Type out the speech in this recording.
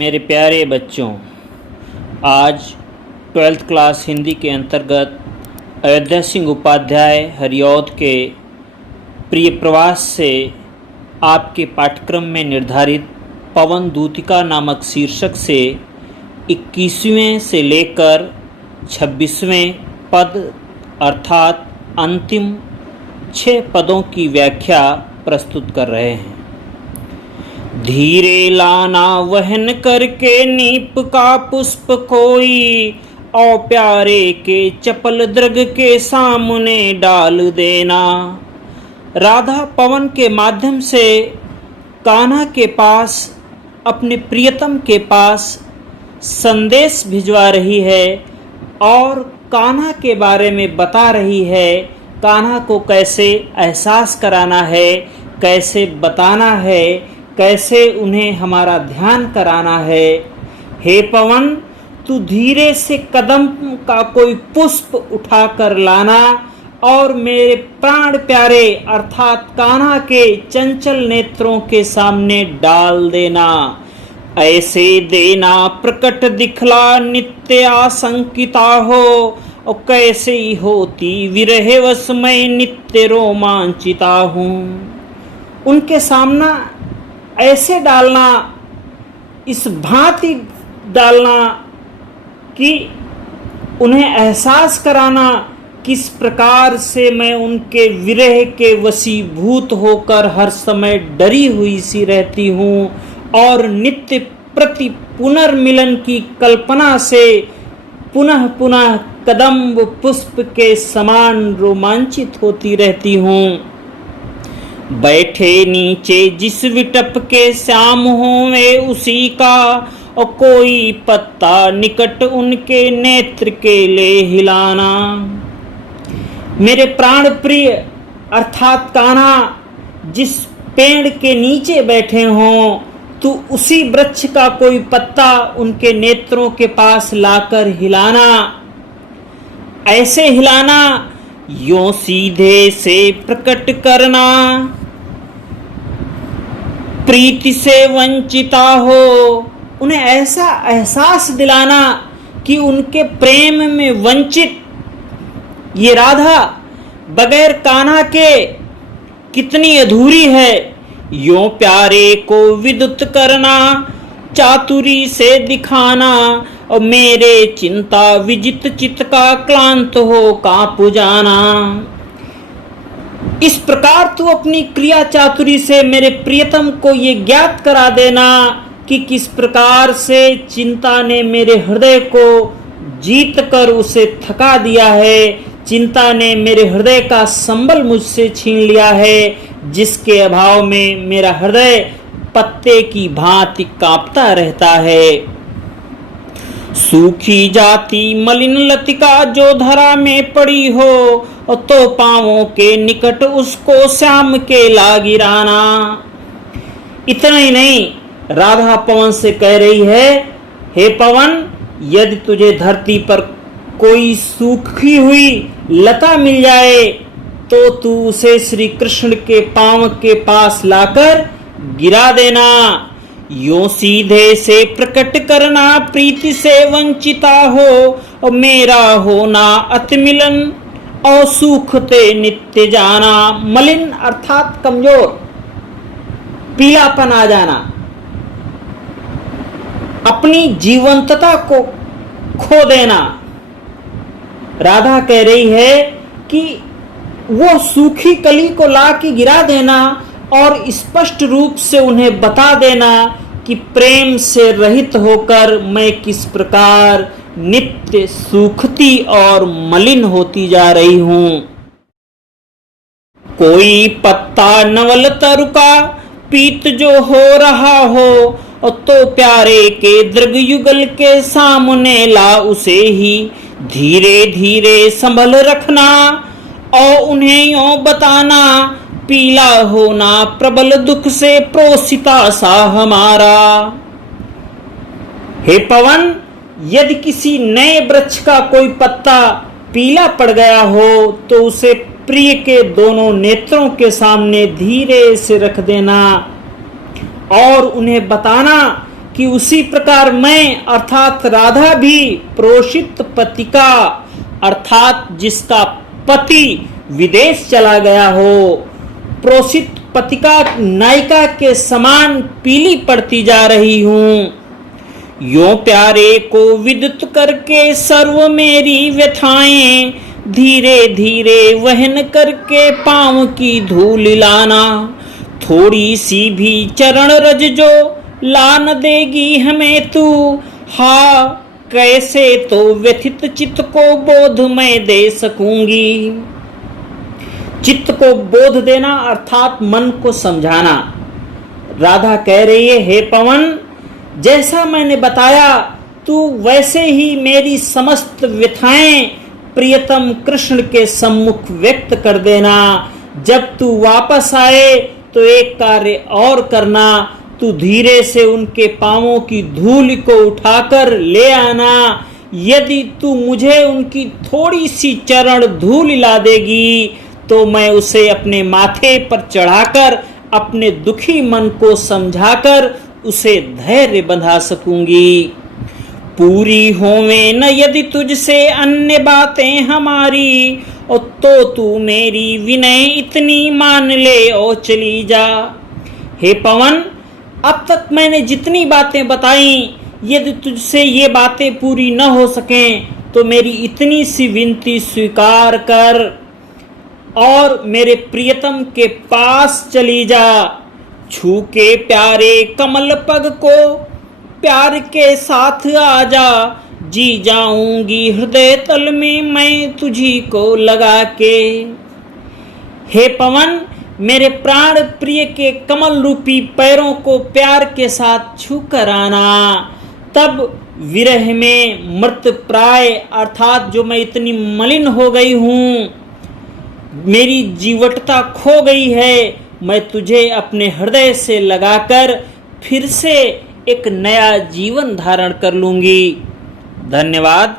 मेरे प्यारे बच्चों, आज 12th क्लास हिंदी के अंतर्गत अयोध्या सिंह उपाध्याय हरिऔध के प्रिय प्रवास से आपके पाठ्यक्रम में निर्धारित पवन दूतिका नामक शीर्षक से 21वें से लेकर 26वें पद अर्थात अंतिम 6 पदों की व्याख्या प्रस्तुत कर रहे हैं। धीरे लाना वहन करके नीप का पुष्प कोई, और प्यारे के चपल द्रग के सामने डाल देना। राधा पवन के माध्यम से कान्हा के पास, अपने प्रियतम के पास संदेश भिजवा रही है और कान्हा के बारे में बता रही है। कान्हा को कैसे एहसास कराना है, कैसे बताना है, कैसे उन्हें हमारा ध्यान कराना है। हे पवन, तू धीरे से कदम का कोई पुष्प उठा कर लाना और मेरे प्राण प्यारे अर्थात कान्हा के चंचल नेत्रों के सामने डाल देना। ऐसे देना प्रकट दिखला नित्य आशंकिता हो, और कैसे ही होती विरह वश मैं नित्य रोमांचिता हूँ। उनके सामना ऐसे डालना, इस भांति डालना कि उन्हें एहसास कराना किस प्रकार से मैं उनके विरह के वशीभूत होकर हर समय डरी हुई सी रहती हूँ और नित्य प्रति पुनर्मिलन की कल्पना से पुनः पुनः कदम्ब पुष्प के समान रोमांचित होती रहती हूँ। बैठे नीचे जिस विटप के श्याम होवे उसी का, और कोई पत्ता निकट उनके नेत्र के ले हिलाना। मेरे प्राण प्रिय अर्थात कान्हा जिस पेड़ के नीचे बैठे हों, तू उसी वृक्ष का कोई पत्ता उनके नेत्रों के पास लाकर हिलाना। ऐसे हिलाना, यों सीधे से प्रकट करना, प्रीति से वंचिता हो। उन्हें ऐसा एहसास दिलाना कि उनके प्रेम में वंचित ये राधा बगैर कान्हा के कितनी अधूरी है। यों प्यारे को विद्युत करना, चातुरी से दिखाना, और मेरे चिंता विजित चित्त का क्लांत हो कांप जाना। इस प्रकार तू अपनी क्रिया चातुरी से मेरे प्रियतम को ये ज्ञात करा देना कि किस प्रकार से चिंता ने मेरे हृदय को जीत कर उसे थका दिया है। चिंता ने मेरे हृदय का संबल मुझसे छीन लिया है, जिसके अभाव में मेरा हृदय पत्ते की भांति कांपता रहता है। सूखी जाती मलिन लतिका जो धरा में पड़ी हो, और तो पांवों के निकट उसको श्याम के ला गिराना। इतना ही नहीं, राधा पवन से कह रही है, हे पवन, यदि तुझे धरती पर कोई सूखी हुई लता मिल जाए तो तू उसे श्री कृष्ण के पांव के पास लाकर गिरा देना। यों सीधे से प्रकट करना, प्रीति से वंचिता हो, और मेरा होना अति मिलन, और सूखते नित्य जाना। मलिन अर्थात कमजोर, पीलापन आ जाना, अपनी जीवंतता को खो देना। राधा कह रही है कि वो सूखी कली को ला के गिरा देना और स्पष्ट रूप से उन्हें बता देना कि प्रेम से रहित होकर मैं किस प्रकार नित्य सूखती और मलिन होती जा रही हूँ। कोई पत्ता नवल तरु का पीत जो हो रहा हो, और तो प्यारे के दृग युगल के सामने ला उसे ही धीरे धीरे संभल रखना, और उन्हें यों बताना, पीला होना प्रबल दुख से प्रोसिता सा हमारा। हे पवन, यदि किसी नए वृक्ष का कोई पत्ता पीला पड़ गया हो तो उसे प्रिय के दोनों नेत्रों के सामने धीरे से रख देना और उन्हें बताना कि कि उसी प्रकार मैं अर्थात राधा भी प्रोषित पतिका अर्थात जिसका पति विदेश चला गया हो, प्रोषित पतिका नायिका के समान पीली पड़ती जा रही हूं। यों प्यारे को विदित करके सर्व मेरी व्यथाएं, धीरे धीरे वहन करके पांव की धूल लाना। थोड़ी सी भी चरण रज जो ला न देगी हमें तू, हा कैसे तो व्यथित चित्त को बोध मैं दे सकूंगी। चित्त को बोध देना अर्थात मन को समझाना। राधा कह रही है, हे पवन, जैसा मैंने बताया तू वैसे ही मेरी समस्त व्यथाएं प्रियतम कृष्ण के सम्मुख व्यक्त कर देना। जब तू वापस आए तो एक कार्य और करना, तू धीरे से उनके पांवों की धूल को उठाकर ले आना। यदि तू मुझे उनकी थोड़ी सी चरण धूल ला देगी तो मैं उसे अपने माथे पर चढ़ाकर अपने दुखी मन को समझाकर उसे धैर्य बंधा सकूंगी। पूरी होवे न यदि तुझसे अन्य बातें हमारी, और तो तू मेरी विनय इतनी मान ले और चली जा। हे पवन, अब तक मैंने जितनी बातें बताई, यदि तुझसे ये बातें पूरी न हो सकें तो मेरी इतनी सी विनती स्वीकार कर और मेरे प्रियतम के पास चली जा। छू के प्यारे कमल पग को प्यार के साथ आ जा, जी जाऊंगी हृदय तल में मैं तुझी को लगा के। हे पवन, मेरे प्राण प्रिय के कमल रूपी पैरों को प्यार के साथ छू कर आना। तब विरह में मृत प्राय अर्थात जो मैं इतनी मलिन हो गई हूँ, मेरी जीवटता खो गई है, मैं तुझे अपने हृदय से लगाकर फिर से एक नया जीवन धारण कर लूंगी। धन्यवाद।